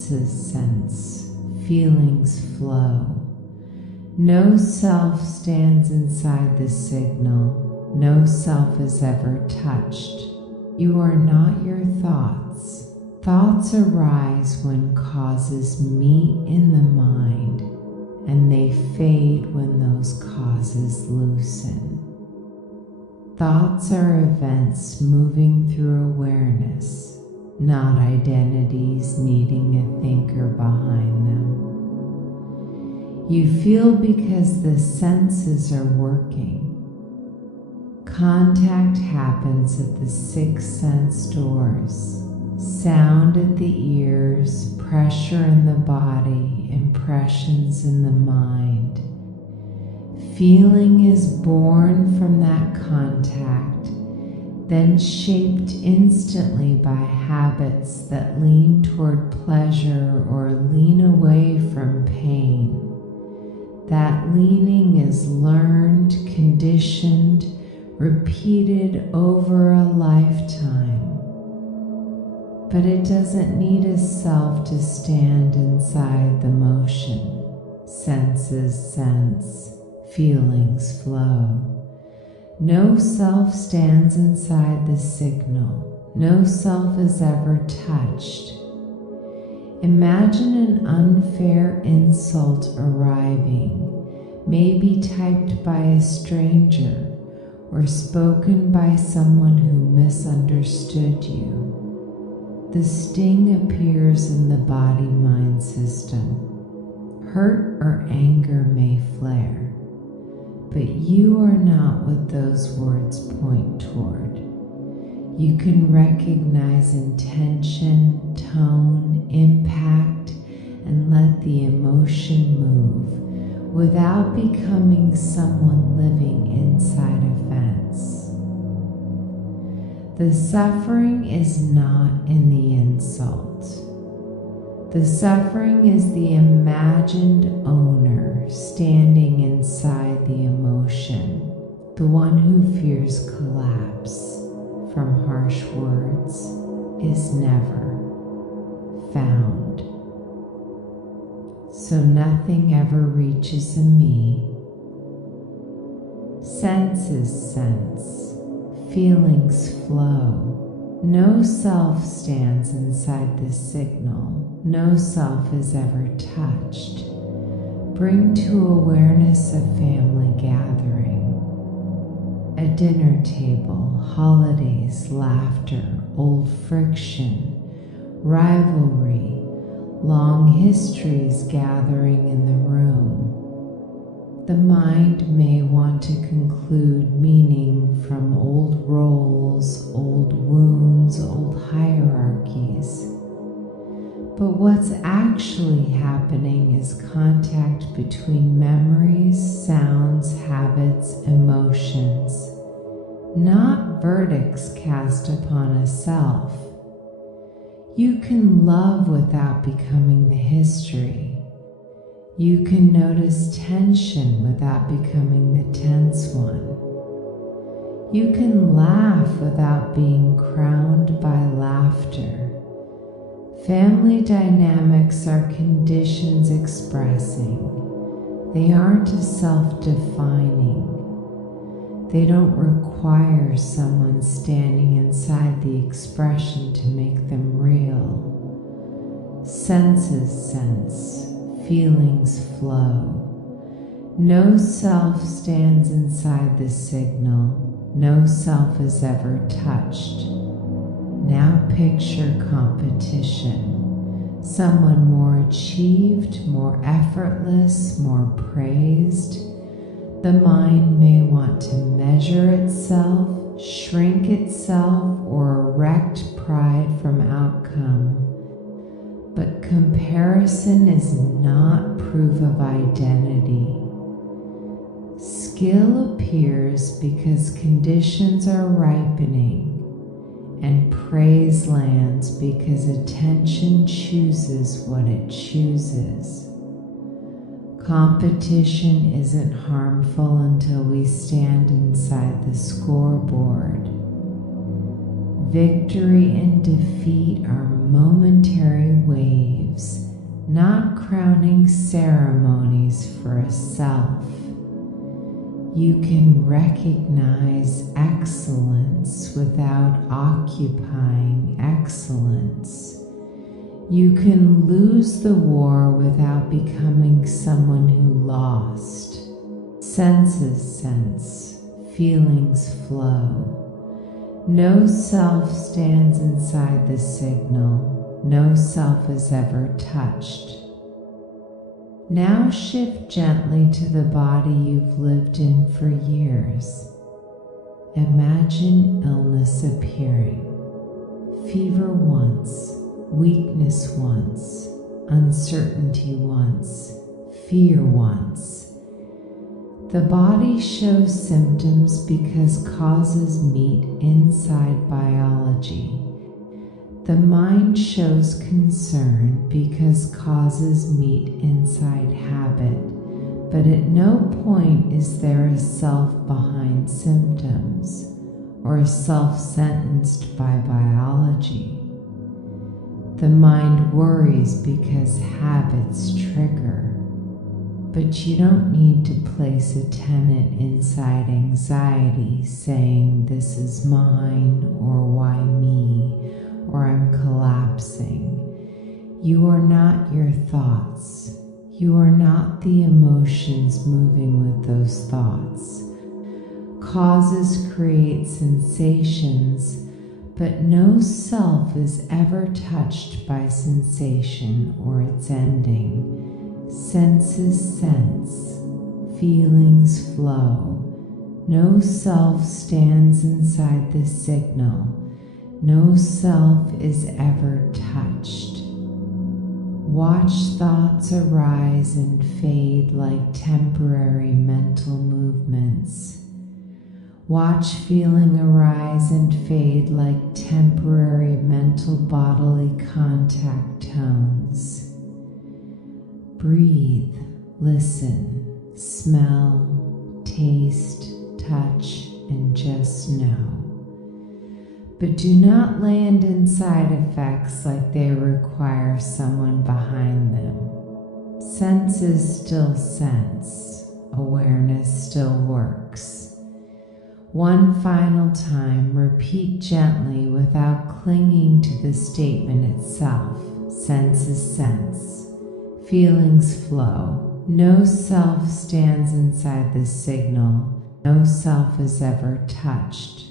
sense, feelings flow. No self stands inside the signal. No self is ever touched. You are not your thoughts. Thoughts arise when causes meet in the mind, and they fade when those causes loosen. Thoughts are events moving through awareness, not identities needing a thinker behind them. You feel because the senses are working. Contact happens at the 6 sense doors. Sound at the ears, pressure in the body, impressions in the mind. Feeling is born from that contact, then shaped instantly by habits that lean toward pleasure or lean away from pain. That leaning is learned, conditioned, repeated over a lifetime. But it doesn't need a self to stand inside the motion. Senses sense, feelings flow. No self stands inside the signal. No self is ever touched. Imagine an unfair insult arriving, maybe typed by a stranger or spoken by someone who misunderstood you. The sting appears in the body-mind system. Hurt or anger may flare, but you are not what those words point toward. You can recognize intention, tone, impact, and let the emotion move without becoming someone living inside a fence. The suffering is not in the insult. The suffering is the imagined owner standing inside the emotion, the one who fears collapse from harsh words is never found. So nothing ever reaches a me. Senses sense. Feelings flow. No self stands inside the signal. No self is ever touched. Bring to awareness a family gathering, a dinner table, holidays, laughter, old friction, rivalry, long histories gathering in the room. The mind may want to conclude meaning from old roles, old wounds, old hierarchies. But what's actually happening is contact between memories, sounds, habits, emotions, not verdicts cast upon a self. You can love without becoming the history. You can notice tension without becoming the tense one. You can laugh without being crowned by laughter. Family dynamics are conditions expressing. They aren't self-defining. They don't require someone standing inside the expression to make them real. Senses sense. Feelings flow. No self stands inside the signal. No self is ever touched. Now picture competition. Someone more achieved, more effortless, more praised. The mind may want to measure itself, shrink itself, or erect pride from outcome. But comparison is not proof of identity. Skill appears because conditions are ripening, and praise lands because attention chooses what it chooses. Competition isn't harmful until we stand inside the scoreboard. Victory and defeat are momentary waves. not crowning ceremonies for a self. You can recognize excellence without occupying excellence. You can lose the war without becoming someone who lost. Senses sense, feelings flow. No self stands inside the signal. No self is ever touched. Now shift gently to the body you've lived in for years. Imagine illness appearing. Fever once, weakness once, uncertainty once, fear once. The body shows symptoms because causes meet inside biology. The mind shows concern because causes meet inside habit, but at no point is there a self behind symptoms or a self sentenced by biology. The mind worries because habits trigger, but you don't need to place a tenet inside anxiety saying this is mine or why me or I'm collapsing. You are not your thoughts. You are not the emotions moving with those thoughts. Causes create sensations, but no self is ever touched by sensation or its ending. Senses sense, feelings flow. No self stands inside the signal. No self is ever touched. Watch thoughts arise and fade like temporary mental movements. Watch feeling arise and fade like temporary mental bodily contact tones. Breathe, listen, smell, taste, touch, and just know. But do not land in side effects like they require someone behind them. Senses still sense. Awareness still works. One final time, repeat gently without clinging to the statement itself. Senses sense. Feelings flow. No self stands inside the signal. No self is ever touched.